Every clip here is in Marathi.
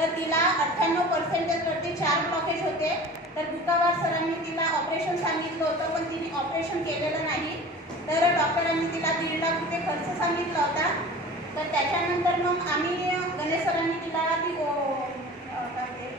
तर तिला 98% वरती 4 ब्लॉकेज होते। तर बुकावार सरांनी तिला ऑपरेशन सांगितलं होतं, पण तिने ऑपरेशन केलेलं नाही। तर डॉक्टरांनी तिला 1.5 लाख रुपये खर्च सांगितला होता। तर त्याच्यानंतर मग आम्ही गणेश सरांनी तिला ती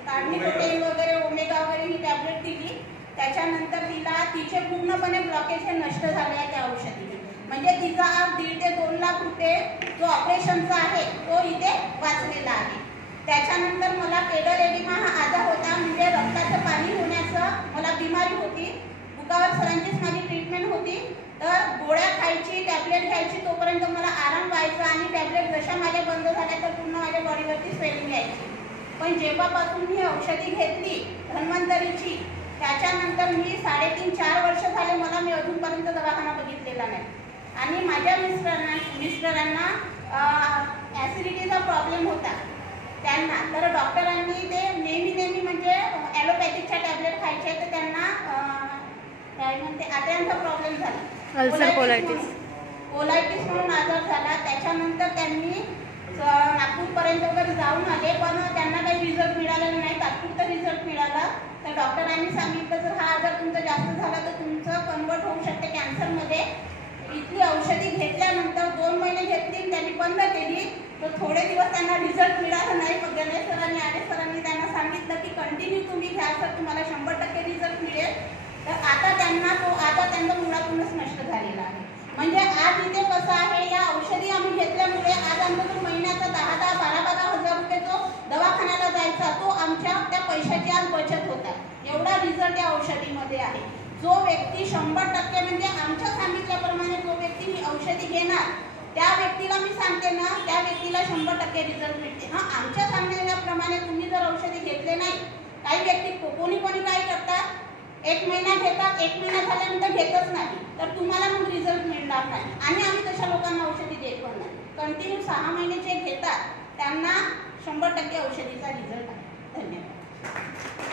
कार्निकोटेन वगैरे ओमेगा वगैरे ही टॅबलेट दिली। त्याच्यानंतर तिला तिचे पूर्णपणे ब्लॉकेज हे नष्ट झाले आहे त्या औषधीने। म्हणजे तिचा 1.5 ते 2 लाख रुपये जो ऑपरेशनचा आहे तो इथे वाचलेला आहे। त्याच्यानंतर मला पेडल एडिमा हा आजार होता, म्हणजे रक्ताचं पाणी होण्याचं मला बिमारी होती। बुकावार सरांचीच माझी ट्रीटमेंट होती। तर गोळ्या खायची, टॅबलेट घ्यायची, तोपर्यंत मला आराम व्हायचा आणि टॅबलेट जशा माझ्या बंद झाल्या तर पूर्ण माझ्या बॉडीवरती स्वेलिंग यायची। पण जेव्हापासून मी औषधी घेतली धन्वंतरीची, त्याच्यानंतर मी 3.5-4 वर्ष झाले मला मी अजूनपर्यंत दवाखाना बघितलेला नाही। आणि माझ्या मिस्टरांना ॲसिडिटीचा प्रॉब्लेम होता त्यांना। तर डॉक्टरांनी ते नेहमी म्हणजे ॲलोपॅथिकच्या टॅबलेट खायचे, तर त्यांना काय म्हणते आतड्यांचा प्रॉब्लेम झाला, कोलायटिस म्हणून आजार झाला। त्याच्यानंतर त्यांनी नागपूरपर्यंत वगैरे जाऊन आले, पण त्यांना काही रिझल्ट मिळालेला नाही, तात्पुरता रिझल्ट मिळाला। तर डॉक्टरांनी सांगितलं जर हा आजार तुमचा जास्त झाला तर तुमचं कन्वर्ट होऊ शकते कॅन्सरमध्ये। इथली औषधी घेतल्यानंतर 2 महिने घेतली, त्यांनी बंद केली। तर थोडे दिवस त्यांना रिझल्ट मिळाला नाही, पण गणेश सरांनी आदेश सरांनी त्यांना सांगितलं की कंटिन्यू तुम्ही घ्या सर, तुम्हाला 100% रिझल्ट मिळेल। तर आता त्यांना तो आजार त्यांचा मुळातूनच नष्ट झालेला आहे। म्हणजे आज इथे कसं आहे, या औषधी आम्ही घेतल्यामुळे आज आमचा जो महिन्याचा 10-10, 12-12 हजार रुपये जो दवाखान्याला जायचा तो आमच्या त्या पैशाची आज बचत होता। एवढा रिझल्ट या औषधीमध्ये आहे। जो व्यक्ती 100% म्हणजे आमच्या सांगितल्याप्रमाणे जो व्यक्ती ही औषधी घेणार त्या व्यक्तीला मी सांगते ना, त्या व्यक्तीला 100% रिझल्ट मिळते। आमच्या सांगण्याप्रमाणे तुम्ही जर औषधी घेतले नाही, काही व्यक्ती कोणी काय करतात, 1 महिना घेतात, 1 महिना झाल्यानंतर घेतच नाही, तर तुम्हाला मग रिझल्ट मिळणार नाही। आणि आम्ही तशा लोकांना औषधी देत पण नाही। कंटिन्यू 6 महिने जे घेतात त्यांना 100% औषधीचा रिझल्ट आहे। धन्यवाद।